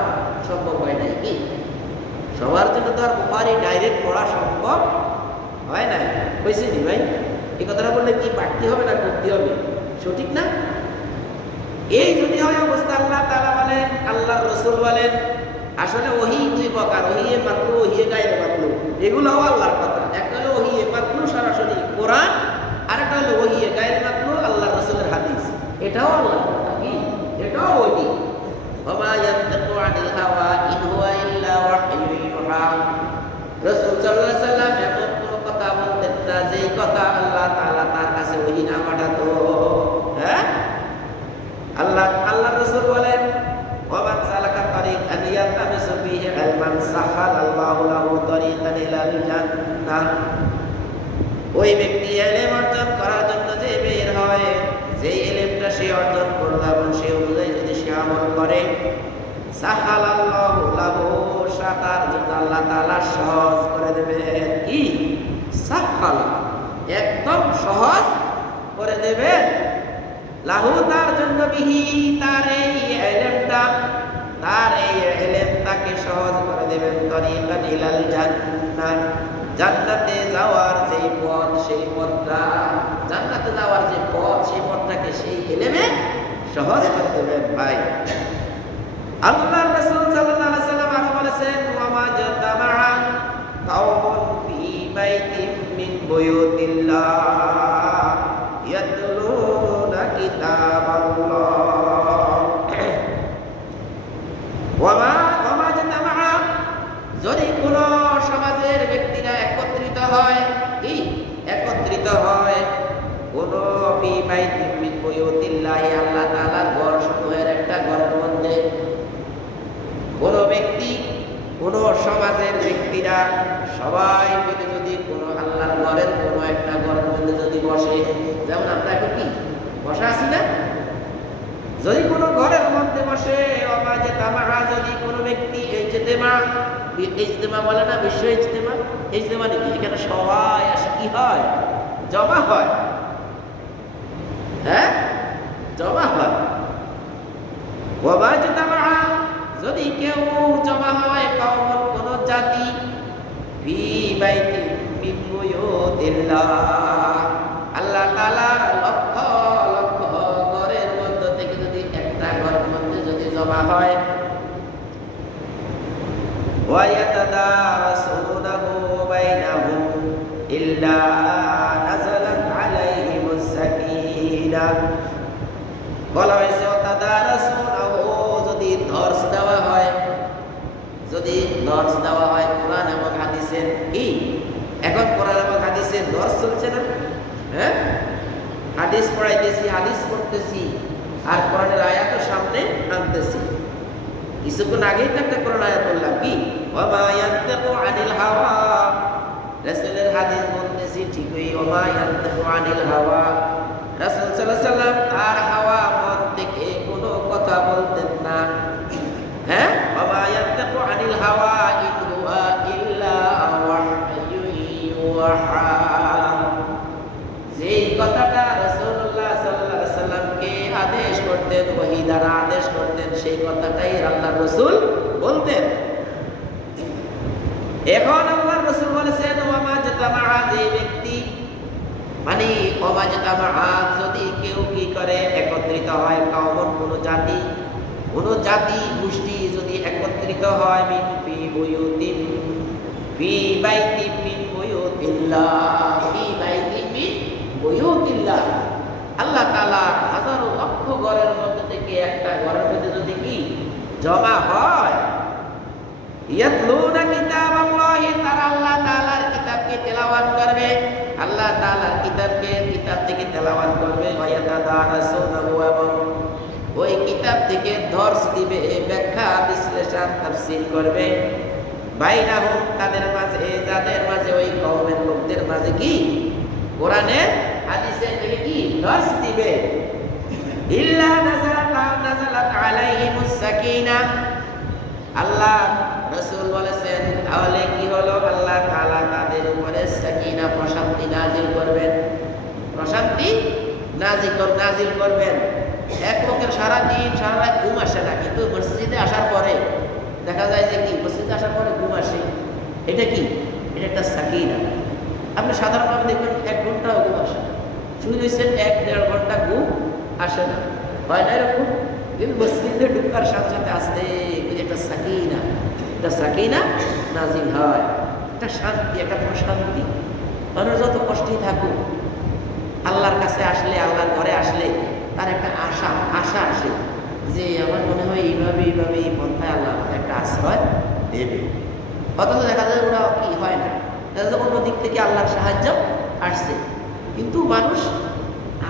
সম্ভব হয় নাই, কি সবার জন্য তো আর বুখারী ডাইরেক্ট পড়া সম্ভব হয় না। হয়েছে নি ভাই? এই কথাটা বললে কি বাড়তি হবে না করতে হবে? সঠিক না? এই যদি হয় অবস্থা, আল্লাহ তাআলা বলেন, আল্লাহর রাসূল বলেন, আসলে ওহী দুই প্রকার, ওহী মাতলু, ওহী গায়রে মাতলু। এগুলোও আল্লাহর কথা। একটা হলো ওহী মাতলু সরাসরি কোরআন, আর একটা হলো ওহী গায়রে মাতলু আল্লাহর রাসূলের হাদিস। এটাও আল্লাহর কথা, কি এটাও ওহী। ওমা ইয়ানতিকু আনিল হাওয়া ইন হুয়া ইল্লা ওয়াহয়ুন ইউহা। রাসূল সাল্লাল্লাহু আলাইহি ওয়াসাল্লাম এমন কোন কথা বলতেন না যে কথা আল্লাহ তাআলা তার কাছে ওহী না পাঠাতো। হ্যাঁ, আল্লাহ রাসূল বলেন ওমান সালাকা তরিকান ইয়ালতামিসু ফিহি ইলমান সাহালাল্লাহু লাহু তরিকান ইলাল জান্নাহ। ওই ব্যক্তি ইলম অর্জন করার জন্য যে বের হয়, যে ইলমটা সে অর্জন করলো এবং সে অনুযায়ী যদি সে আমল করে, সাহালাল্লাহু লাহু, তার জন্য আল্লাহ তাআলা সহজ করে দেবেন। কি সাহাল, একদম সহজ করে দেবেন। লাহু, তার জন্য, বিহি, তার এই ইলমটা, তার এই ইলমটাকে সহজ করে দেবেন। তরিকান ইলাল জান্নাহ, জান্নাতে যাওয়ার যে পথ, সেই পথটা, জান্নাতে যাওয়ার যে পথ, সেই পথটাকে সেই ইলমে সহজ করে দেবেন। ভাই, আল্লাহর রাসূল সাল্লাল্লাহু আলাইহি ওয়াসাল্লাম আরো বলেছেন ওয়ামা জাতামা কাওমুন ফি বাইতিন মিন বুয়ুতিল্লাহ ইয়াতলুনা কিতাবাল্লাহ। ওয়ামা জাতামা, যদি কোন সমাজের ব্যক্তিরা একত্রিত হয়, কি একত্রিত হয়, কোন ফি বাইতিন মিন বুয়ুতিল্লাহ, আল্লাহ তাআলার ঘর সমূহের একটা ঘরের মধ্যে কোন ব্যক্তি, কোন সমাজের ব্যক্তিরা সবাই মিলে যদি কোন আল্লাহর ঘরের কোন একটা ঘরের মধ্যে যদি বসে, যেমন আমরা এখন কি বসা আছি না, যদি কোন ঘরের মধ্যে বসে, যদি কোন ব্যক্তি ইজতেমা বলে না, বিশ্ব ইজতেমা, ইজতেমা নাকি এখানে সবাই আসে, কি হয়, জমা হয়। হ্যাঁ, জমা হয়। যদি কেউ জমা হয় কওমুন কোন জাতি ফি বাইতিন মিন বুয়ুতিল্লাহ, আল্লাহ তাআলার লক্ষ লক্ষ ঘরের মধ্যে থেকে যদি একটা ঘরের মধ্যে যদি জমা হয়, ওয়া ইয়াতাদারাসুনাহু বাইনাহুম ইল্লা নাযালাত আলাইহিমুস সাকিনাহ। বলা হয়েছে তাদারাসুনাহু, যদি দর্স দেওয়া হয়, যদি দর্স দেওয়া হয় কোরআন এবং হাদিসের। কি এখন কোরআন এবং হাদিসের দর্স চলছে না? হ্যাঁ, হাদিস পড়াইতেছি, হাদিস পড়তেছি, আর কোরআনের আয়াত সামনে আনতেছি। কিছুক্ষণ আগেই তো একটা কোরআন আয়াত বললাম, কি ওয়া মা ইয়ানতাকু আনিল হাওয়া, রাসূলের হাদিস বলতেছি ঠিকই, ওয়া মা ইয়ানতাকু আনিল হাওয়া, রাসূল সাল্লাল্লাহু আলাইহি ওয়াসাল্লাম তার হাওয়া মন থেকে কোনো কথা বলতেন না। হ্যাঁ, ওয়া মা ইয়ানতাকু আনিল হাওয়া ইন হুয়া ইল্লা ওয়াহয়ুন ইউহা। যেই কথাটা রাসূলুল্লাহ সাল্লাল্লাহু আলাইহি ওয়াসাল্লামকে আদেশ করতেন, ওহী দ্বারা আদেশ করতেন, সেই কথাটাই আল্লাহর রাসূল বলতেন। এখন আল্লাহর রাসূল বলেছেন ওয়া মা জাতামা, যে ব্যক্তি মানে ওয়া মা জাতামা, যদি কেউ কি করে একত্রিত হয়, কওমন কোন জাতি গোষ্ঠী যদি একত্রিত হয়, মিন ফি বুয়ুতিন ফি বাইতিন মিন বুয়ুতিল্লাহ, ফি বাইতিন মিন বুয়ুতিল্লাহ, আল্লাহ তাআলা হাজারো লক্ষ ঘরের মধ্যে থেকে একটা ঘরের মধ্যে যদি কি জমা হয়, ইয়াতলুনা কিতাবাল্লাহি, তারা আল্লাহ তাআলার কিতাবকে তেলাওয়াত করবে, আল্লাহ তাআলার কিতাব থেকে তেলাওয়াত করবে, ওয়া ইয়াতাদারাসুনাহু, এবং ওই কিতাব থেকে দর্স দিবে, ব্যাখ্যা বিশ্লেষণ তাফসীর করবে, বাইনাহুম, তাদের মাঝে, যাদের মাঝে ওই কওমের লোকদের মাঝে কি কোরআনের হাদিসের থেকে কি দর্স দিবে, ইল্লা নাযালাত আলাইহিমুস সাকিনাহ। আল্লাহ রাসূল বলেছেন তাহলে কি হলো, আল্লাহ তাআলা তাদের উপরে সাকিনা, প্রশান্তি নাজিল করবেন, প্রশান্তি নাজিল করবেন। এক লোকের সারা দিন সারা রাত ঘুম আসে না, কিন্তু মসজিদে আসার পরে দেখা যায় যে কি মসজিদে আসার পরে ঘুম আসে। এটা কি? এটা একটা সাকিনা। আপনি সাধারণভাবে দেখবেন 1 ঘন্টাও ঘুম আসে না, শুরু হয়েছেন 1-1.5 ঘন্টা ঘুম আসে না, হয় না এরকম? কিন্তু মসজিদে ঢুকার সাথে সাথে আসতে একটা সাকিনা নাজিল হয়, একটা শান্তি, একটা প্রশান্তি। মানুষ যত কষ্টই থাকুক, আল্লাহর কাছে আসলে, আল্লাহর ঘরে আসলে তার একটা আশা আসে যে আমার মনে হয় এইভাবে এই পন্থায় আল্লাহ একটা আশ্রয় দেবে। অথচ দেখা যায় ওরা কি হয় না, অন্য দিক থেকে আল্লাহর সাহায্য আসছে, কিন্তু মানুষ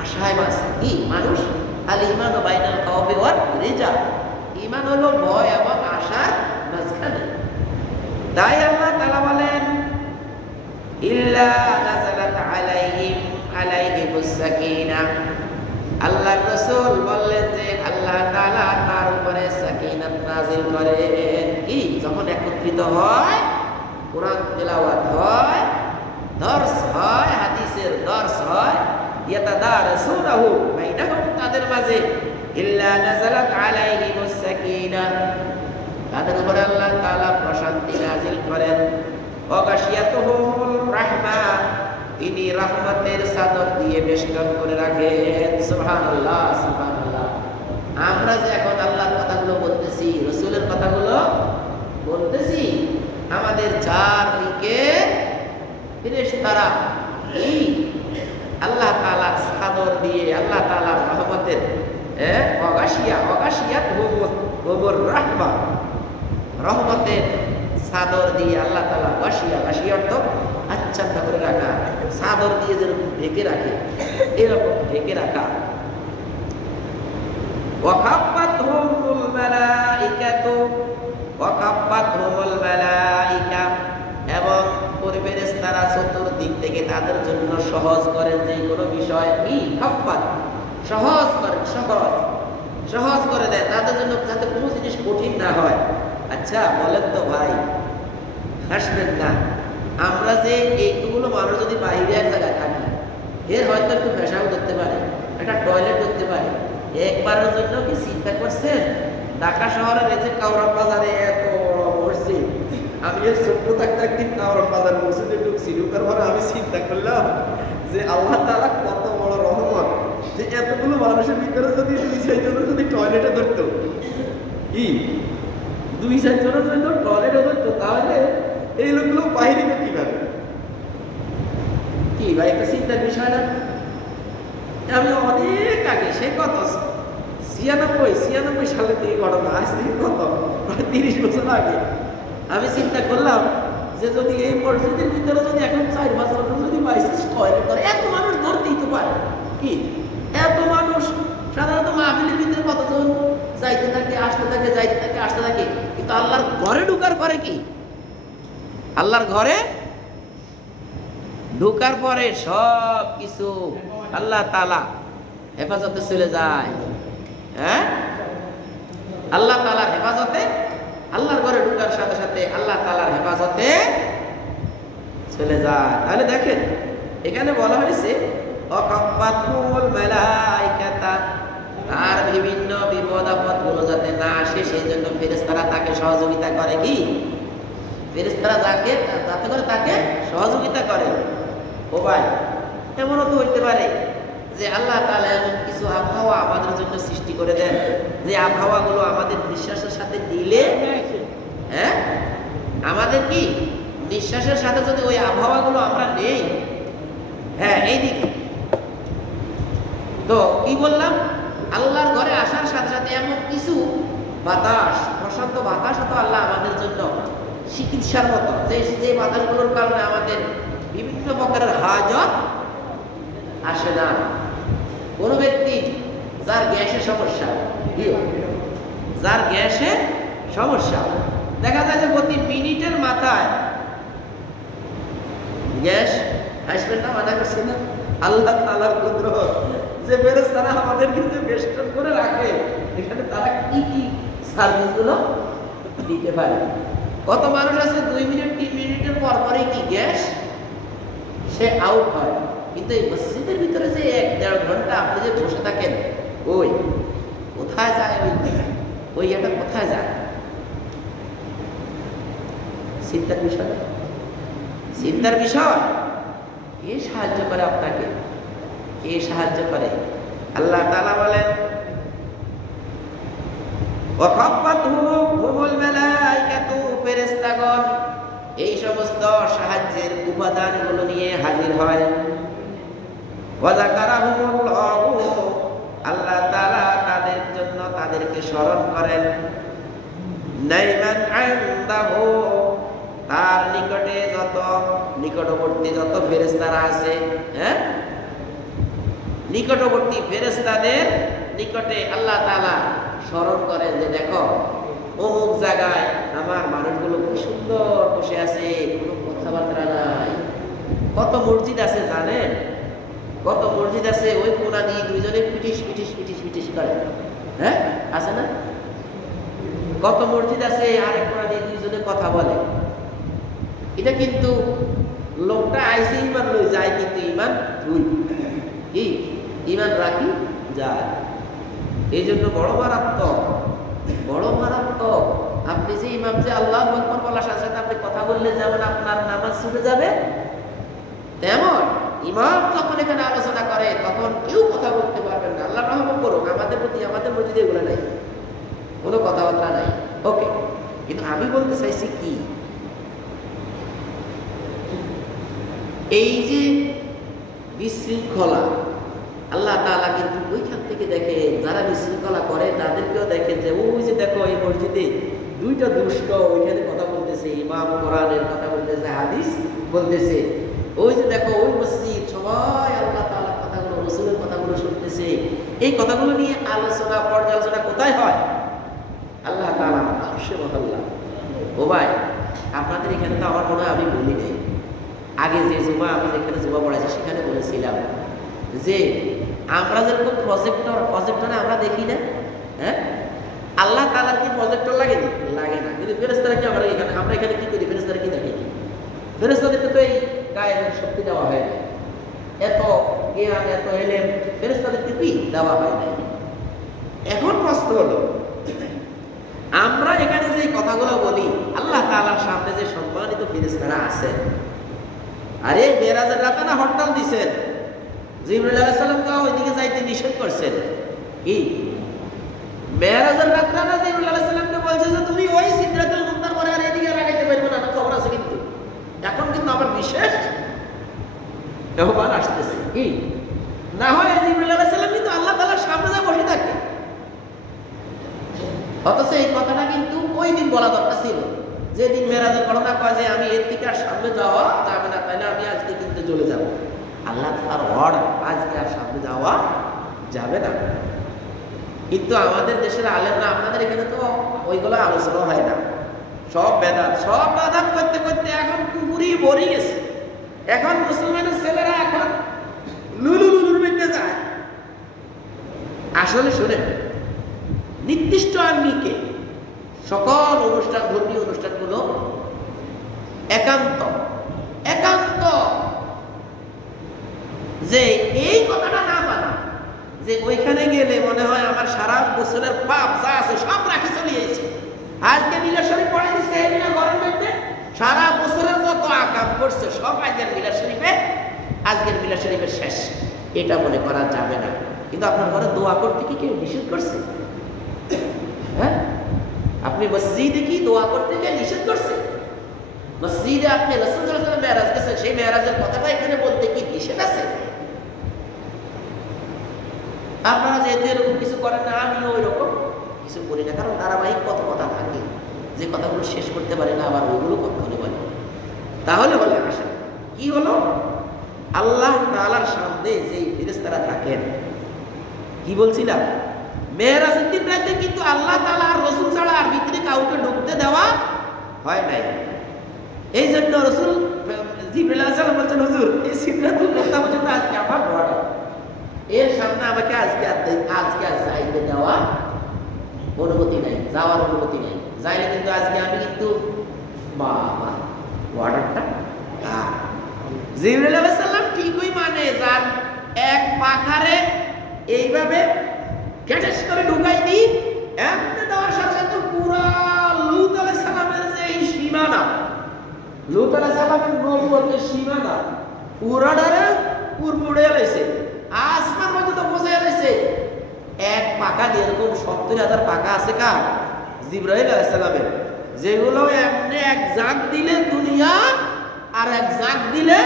আশায় বাঁচে। কি মানুষ? আল ঈমান বাইনাল খাউফি ওয়ার রিজা, ঈমান হলো ভয় এবং আশার মাঝখানে। তাই আল্লাহ তাআলা বলেন ইল্লা নাযালাত আলাইহিমুস সাকিনাহ। আল্লাহর রাসূল বললেন যে আল্লাহ তাআলা তার উপরে সাকিনাত নাযিল করেন কি যখন একত্রিত হয়, কোরআন তেলাওয়াত হয়, দর্স হয়, হাদিসের দর্স হয়, ইয়াতাদারাসুনাহু বাইনাহুম, তাদের মাঝে, ইল্লা নাযালাত আলাইহিমুস সাকিনাহ, তাদের উপরে আল্লাহ তাআলা প্রশান্তি নাযিল করেন, ওয়া গাশিয়াতুহুমুর রাহমা, তিনি রহমতের চাদর দিয়ে বেষ্টন করে রাখেন। সুবহানাল্লাহ, সুবহানাল্লাহ। আমরা যে এখন আল্লাহর কথাগুলো বলতেছি, রাসূলের কথাগুলো বলতেছি, আমাদের চারদিকে ফেরেশতারা আল্লাহ তাআলার চাদর দিয়ে, আল্লাহ তাআলার রহমতের ওয়াগাশিয়াতুহুমুর রাহমা, রহমতের চাদর দিয়ে আল্লাহ তাআলা গাশিয়া অর্থ আচ্ছাদিত করে রাখা, চাদর দিয়ে যেরকম ঢেকে রাখে এরকম ঢেকে রাখা। ওয়াকাফাতহুমুল মালাইকা, এবং ফেরেশতারা চতুর্দিক থেকে তাদের জন্য সহজ করেন যে কোনো বিষয়। কি খাফাত? সহজ করেন, সহজ করে দেন তাদের জন্য, যাতে কোনো জিনিস কঠিন না হয়। আচ্ছা বলেন তো ভাই, হাসবেন না, আমরা যে এইগুলো মানুষ যদি বাইরে এক জায়গায় থাকি, এর হয়তো একটু পেশাব করতে পারে, একটা টয়লেট করতে পারে, একবারের জন্য কি চিন্তা করছেন ঢাকা শহরের এই যে কাউরান বাজারে এত বড় মসজিদ, আমি এর ছোট্ট থাকতে একদিন কাউরান বাজার মসজিদে ঢুকছি, ঢুকার পরে আমি চিন্তা করলাম যে আল্লাহ তাআলা কত বড় রহমত যে এতগুলো মানুষের ভিতরে যদি 2-4 জন যদি টয়লেটে ধরতো, কি 2-4 জনের জন্য টয়লেটে ধরতো, তাহলে এই লোকগুলো বাইরে কিভাবে? কি ভাই একটা চিন্তার বিষয় না? আমি অনেক আগে, সে কত 96 সালের দিকে ঘটনা, আজ থেকে কত প্রায় 30 বছর আগে আমি চিন্তা করলাম যে যদি এই মসজিদের ভিতরে যদি এখন 4-5 জন যদি বাইসিস টয়লেট করে, এত মানুষ ধরতেই তো পারে। কি এত মানুষ সাধারণত মাহফিলের ভিতরে কতজন যাইতে থাকে আসতে থাকে, যাইতে থাকে আসতে থাকে, কিন্তু আল্লাহর ঘরে ঢুকার পরে কি, আল্লাহর ঘরে ঢুকার পরে সব কিছু আল্লাহ তাআলা হেফাজতে চলে যায়। হ্যাঁ, আল্লাহ তাআলার হেফাজতে, আল্লাহর ঘরে ঢুকার সাথে সাথে আল্লাহ তাআলার হেফাজতে চলে যায়। তাহলে দেখেন এখানে বলা হয়েছে অকাফাতুল মালাইকাতা, আর বিভিন্ন বিপদ আপদ গুলো যাতে না আসে সেই জন্য ফেরেশতারা তাকে সহযোগিতা করে। কি ফেরেশতারা যাতে করে তাকে সহযোগিতা করে। ও ভাই, এমনও তো হইতে পারে যে আল্লাহ তাআলা এমন কিছু আবহাওয়া আমাদের জন্য সৃষ্টি করে দেন যে আবহাওয়াগুলো আমাদের নিঃশ্বাসের সাথে দিলে, হ্যাঁ আমাদের কি নিঃশ্বাসের সাথে যদি ওই আবহাওয়াগুলো আমরা নেই, হ্যাঁ এইদিকে তো কি বললাম, আল্লাহর ঘরে আসার সাথে সাথে এমন কিছু বাতাস, প্রশান্ত বাতাস তো আল্লাহ আমাদের জন্য চিকিৎসার মতো, যে বাতাসগুলোর কারণে আমাদের বিভিন্ন প্রকারের হাজত আসে না। কোন ব্যক্তি যার গ্যাসের সমস্যা, যার গ্যাসের সমস্যা, দেখা যায় যে প্রতি মিনিটের মাথায় গ্যাস হাসবেন্ড না মানা করছে না, আল্লাহ তাআলার কুদরত যে ফেরেশতারা আমাদের কিন্তু বেষ্টন করে রাখে, এখানে তারা কি কি সার্ভিসগুলো দিতে পারে। কত মানুষ আছে 2 মিনিট 3 মিনিটের পর পরই কি গ্যাস সে আউট হয়, কিন্তু এই মসজিদের ভিতরে যে 1-1.5 ঘন্টা আপনি যে বসে থাকেন, ওই কোথায় যায়, ওই এটা কোথায় যায়? চিন্তার বিষয়, চিন্তার বিষয়। কে সাহায্য করে আপনাকে? কে সাহায্য করে? আল্লাহ তাআলা বলেন ওয়াকাফাতুহুমুল মালাইকাতু, ফেরেশতাগণ এই সমস্ত সাহায্যের উপাদানগুলো নিয়ে হাজির হয়। ওয়া যাকারাহুমুল্লাহু, আল্লাহ তাআলা তাদের জন্য তাদেরকে স্মরণ করেন। নাইমান ইনদাহু, তার নিকটে যত নিকটবর্তী যত ফেরেশতারা আছে, হ্যাঁ নিকটবর্তী ফেরেশতাদের নিকটে আল্লাহ তাআলা স্মরণ করেন যে দেখো অমুক জায়গায় আমার মানুষগুলো কি সুন্দর বসে আছে, কোনো কথাবার্তা নাই। কত মসজিদ আছে জানেন? কত মসজিদ আছে ওই কোনা দিয়ে দুইজনে পিটিস পিটিস পিটিস পিটিস করে, হ্যাঁ আছে না? কত মসজিদ আছে আরেক কোনা দিয়ে দুইজনে কথা বলে। এটা কিন্তু লোকটা আইসে ইমান লই যায়, কিন্তু ইমান তুই কি ইমান রাখি যায়। এই জন্য বড় মারাত্মক, বড় মারাত্মক। আপনি যে ইমাম যে আল্লাহু আকবার বলার সাথে সাথে আপনি কথা বললে যেমন আপনার নামাজ ছুটে যাবে, তেমন ইমাম যখন এখানে আলোচনা করে তখন কেউ কথা বলতে পারবেন না। আল্লাহ রহমত করুক আমাদের প্রতি, আমাদের মসজিদে এগুলো নাই, কোনো কথাবার্তা নাই। ওকে, কিন্তু আমি বলতে চাইছি কি, এই যে বিশৃঙ্খলা আল্লাহ তাআলা কিন্তু ওইখান থেকে দেখে, যারা বিশৃঙ্খলা করে তাদেরকেও দেখে যে ওই যে দেখো এই মসজিদে 2টা দুষ্ট ওইখানে কথা বলতেছে, ইমাম কোরআনের কথা বলতেছে, হাদিস বলতেছে। ওই যে দেখো ওই মসজিদ সবাই আল্লাহ তাআলার কথাগুলো, রাসূলের কথাগুলো শুনতেছে। এই কথাগুলো নিয়ে আলোচনা পর্যালোচনা কোথায় হয়? আল্লাহ তাআলা আরশে মহল্লা। ও ভাই, আপনাদের এখানে তো আমার মনে হয় আমি বলি নাই, আগে যে জুমা আমি যেখানে জুমা পড়াইছি সেখানে বলেছিলাম যে আমরা যেরকম প্রজেক্টরে আমরা দেখি না, হ্যাঁ আল্লাহ তাআলার কি প্রজেক্টর লাগে না? লাগে না। কিন্তু ফেরেশতারা কি আমরা এখানে কি করি? ফেরেশতারা কি দেখি? ফেরেশতাদেরকে তো এই গায়েবের শক্তি দেওয়া হয় না, এত জ্ঞান এত এলেম ফেরেশতাদেরকে কি দেওয়া হয় না। এখন প্রশ্ন হলো, আমরা এখানে যে কথাগুলো বলি, আল্লাহ তাআলার সামনে যে সম্মানিত ফেরেশতারা আছেন, আরে মেরাজের রাতে না হরতাল দিছেন, জিবরাইল আলাইহিস সালামকে ওইদিকে যাইতে নিষেধ করছেন। কি মেরাজের রাতে না জিবরাইল আলাইহিস সালামকে বলছে যে তুমি ওই সিদরাতুল মুনতাহা করে আর এদিকে লাগাইতে পারবে না, খবর আছে কিন্তু। এখন কিন্তু আবার বিশেষ মেহমান আসতেছে, কি না হয় জিবরাইল আলাইহিস সালাম কিন্তু আল্লাহ তাআলার সামনে যা বসে থাকে। অথচ এই কথাটা কিন্তু ওই দিন বলা দরকার ছিল, যেদিন মেরাজের ঘটনা কয় যে আমি এর থেকে আর সামনে যাওয়া যাবে না, তাই না আমি আজকে কিন্তু চলে যাব। আল্লাহ তার অর্ডার, আজকে আর সামনে যাওয়া যাবে না। কিন্তু আমাদের দেশের আলেমরা, আপনাদের এখানে তো ওইগুলো আলোচনা হয় না, সব বেদাত করতে করতে এখন কুকুরি ভরে গেছে। এখন মুসলমানের ছেলেরা এখন লুলুর মধ্যে যায়। আসলে শুনেন, নির্দিষ্ট আঙ্গিকে সকল অনুষ্ঠান, ধর্মীয় অনুষ্ঠানগুলো একান্ত যে এই কথাটা না মানা, যে ওইখানে গেলে মনে হয় আমার সারা বছরের পাপ যা আছে সব রাখি চলে এসেছে। আজকে মিলাদ শরীফ পড়াই দিচ্ছে এই না ঘরের মধ্যে, সারা বছরের যত আকাম করছে সব আজকের মিলাদ শরীফের শেষ, এটা মনে করা যাবে না। কিন্তু আপনার ঘরে দোয়া করতে কি কেউ নিষেধ করছে? হ্যাঁ, আপনি মসজিদে কি দোয়া করতে গিয়ে নিষেধ করছে? মসজিদে আপনি রাসূল সাল্লাল্লাহু আলাইহি ওয়াসাল্লাম মেরাজ গেছেন, সেই মেরাজের কথাটা এখানে বলতে কি নিষেধ আছে? আপনারা যেহেতু এরকম কিছু করেন না, আমিও ওই রকম কিছু করি না, কারণ ধারাবাহিক কত কথা থাকে যে কথাগুলো শেষ করতে পারি না, আবার ওইগুলো করতে হলে বলে। তাহলে বলে আসে কি হলো, আল্লাহ তাআলার সামনে যে ফেরেশতারা থাকেন, কি বলছিলাম, মেরাজের দিন রাতে কিন্তু আল্লাহ তাআলা আর রাসূল ছাড়া আর ভিতরে কাউকে ঢুকতে দেওয়া হয় নাই। এই জন্য রাসূল জিবরাইল আলাইহিস সালাম বলছেন, হুজুর এই সিদরাতুল মুনতাহা পর্যন্ত আজকে আমার বড়, এর সামনে আমাকে আজকে আর যাইতে দেওয়া অনুমতি নাই, যাওয়ার অনুমতি নাই। যাইলে কিন্তু আজকে আমি কিন্তু বাবা অর্ডারটা জিবরাইল আলাইহিস সালাম ঠিকই মানে, যার এক পাখারে এইভাবে গ্যাটেস করে ঢুকাই দিই, এমনি দেওয়ার সাথে সাথে পুরা লূত আলাইহিস সালামের যে সীমানা, লূত আলাইহিস সালামের নবুয়তের সীমানা পুরাটারে পুরপুড়ে লাইছে, আসমান পর্যন্ত পৌঁছে লাইছে। এক পাকা দিয়ে এরকম 70,000 পাকা আছে কার? জিবরাইল আলাইহিস সালামের, যেগুলো এমনি এক জাগ দিলে দুনিয়া, আর এক জাগ দিলে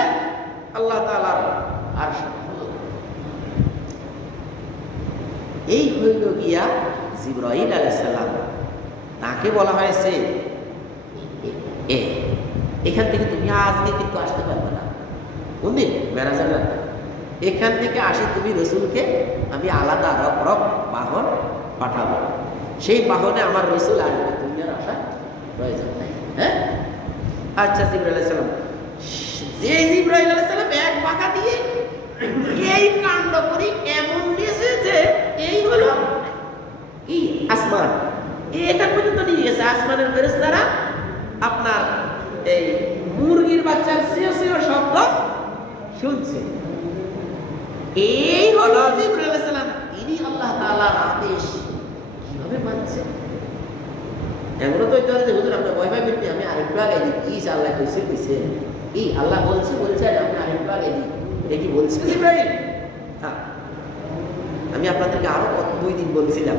আল্লাহ তাআলার আরশ। এই হইল গিয়া জিবরাইল আলাইহিস সালাম। তাকে বলা হয়েছে এখান থেকে তুমি আজকে কিন্তু আসতে পারবে না, কোনদিন মেরাজের রাতে, এখান থেকে আসে তুমি রাসূলকে আমি আলাদা রক বাহন পাঠাবো, সেই বাহনে আমার রাসূল আসবে, তুমি আর আসার প্রয়োজন নাই। হ্যাঁ, আচ্ছা। জিবরাইল আলাইহিস সালাম, যে জিবরাইল আলাইহিস সালাম এক পাকা দিয়ে এই কাণ্ড করি এমন দিয়েছে যে এই হলো কি আসমান, এখান পর্যন্ত নিয়ে গেছে। আসমানের ফেরেশতারা আপনার এই মুরগির বাচ্চার সিও সিও শব্দ শুনছে। এই হলো জিবরাইল আলাইহিস সালাম, তিনি আল্লাহ তাআলার আদেশ কিভাবে মানছেন? এমনও তো হইতে হুজুর আমরা ভয় ভয় পেতে আমি আরেকটু আগে দিই, কি আল্লাহ কইছে কি আল্লাহ বলছে আমি আরেকটু আগে দিই, এটা কি বলছে জিবরাইল? হ্যাঁ, আমি আপনাদেরকে আরো 2 দিন বলছিলাম,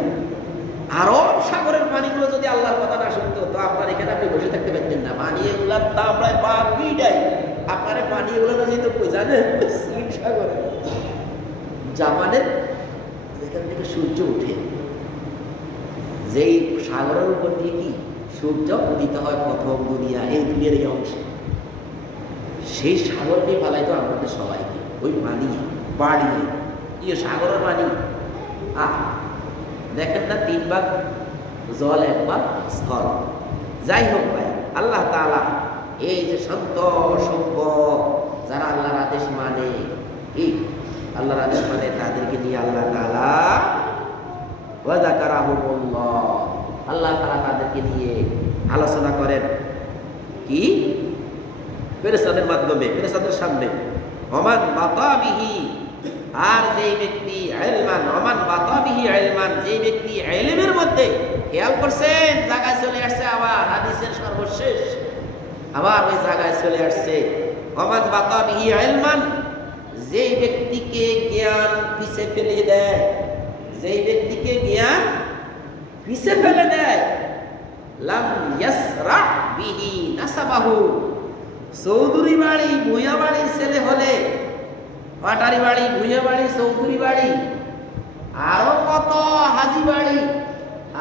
আরব সাগরের পানিগুলো যদি আল্লাহর কথা না শুনতো তো আপনার এখানে আপনি বসে থাকতে পারতেন না। পানি এগুলার দাম প্রায় 2 আপনার পানি এগুলো না যেত কই জানেন? চীন সাগরে, জাপানের যেখান থেকে সূর্য উঠে, যেই সাগরের উপর দিয়ে কি সূর্য উদিত হয় প্রথম দুনিয়া, এই দুনিয়ার এই অংশে, সেই সাগর নিয়ে পালাইতো আমাদের সবাইকে। ওই পানি বাড়িয়ে সাগরের পানি দেখেন না, 3 ভাগ জল 1 ভাগ স্থল। যাই হোক ভাই, আল্লাহ তাআলা এই যে শান্ত সভ্য যারা আল্লাহর আদেশ মানে, কি আল্লাহর আদেশ মানে, তাদেরকে নিয়ে আল্লাহ তাআলা ওয়া যাকারাহুমুল্লাহ, আল্লাহ তাআলা তাদেরকে নিয়ে আলোচনা করেন কি ফেরেশতাদের মাধ্যমে, ফেরেশতাদের সামনে। ওমান মাকামিহি, আর যেই ব্যক্তি ইলমান ওমান বাতা বিহি ইলমান, যেই ব্যক্তি ইলমের মধ্যে, খেয়াল করছেন জায়গায় চলে আসছে আবার হাদিসের সর্বশেষ, আবার ওই জায়গায় চলে আসছে ওমান বাতা বিহি ইলমান, যেই ব্যক্তিকে জ্ঞান পিছে ফেলে দেয়, যেই ব্যক্তিকে জ্ঞান পিছে ফেলে দেয়, লাম ইয়াসরা বিহি নাসাবাহু, চৌধুরী বাড়ি ভূঁইয়া বাড়ির ছেলে হলে, পাটারি বাড়ি ভূঁইয়া বাড়ি চৌধুরী বাড়ি আরো কত হাজি বাড়ি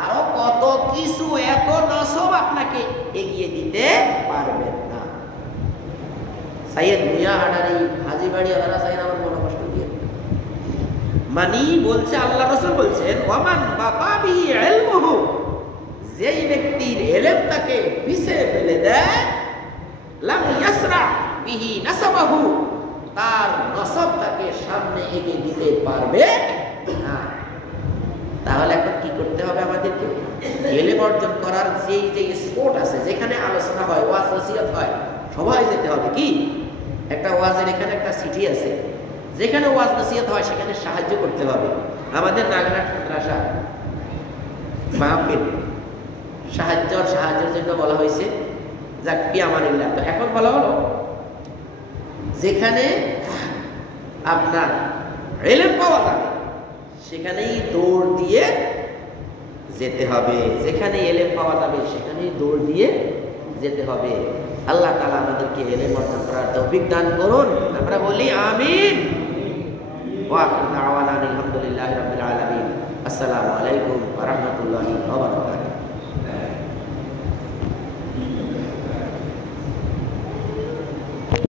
আরো কত কিছু, এত নসব আপনাকে এগিয়ে দিতে পারবেন না। সাইয়েদ ভূঁইয়া হাটারি হাজি বাড়ি হারা সাইয়েদ আমার মনে কষ্ট দিয়ে মানি বলছে, আল্লাহ রাসূল বলছেন ওয়ামান বাতাবি ইলমুহু, যেই ব্যক্তির ইলম তাকে পিছে ফেলে দেয়, লাম ইয়াসরা বিহি নাসাবাহু, তার নসব তাকে সামনে এগিয়ে দিতে পারবে না। তাহলে এখন কি করতে হবে আমাদেরকে? ইলম অর্জন করার যেই যে স্পট আছে, যেখানে আলোচনা হয়, ওয়াজ নসিহত হয়, সবাই যেতে হবে। কি একটা ওয়াজের এখানে একটা সিটি আছে, যেখানে ওয়াজ নসিহত হয় সেখানে সাহায্য করতে হবে। আমাদের নাগরাট মাদ্রাসা মাহফিল সাহায্যের জন্য বলা হয়েছে, যাক কি আমানিল্লাহ। তো এখন বলা হলো যেখানে আপনার ইলম পাওয়া যাবে সেখানেই দৌড় দিয়ে যেতে হবে, যেখানে ইলম পাওয়া যাবে সেখানেই দৌড় দিয়ে যেতে হবে। আল্লাহ তাআলা আমাদেরকে ইলম অর্জন করার তৌফিক দান করুন, আমরা বলি আমিন। ওয়া আখিরু দাওয়ানা আলহামদুলিল্লাহি রাব্বিল আলামিন। আসসালামু আলাইকুম ওয়া রাহমাতুল্লাহি ওয়া বারাকাতুহু।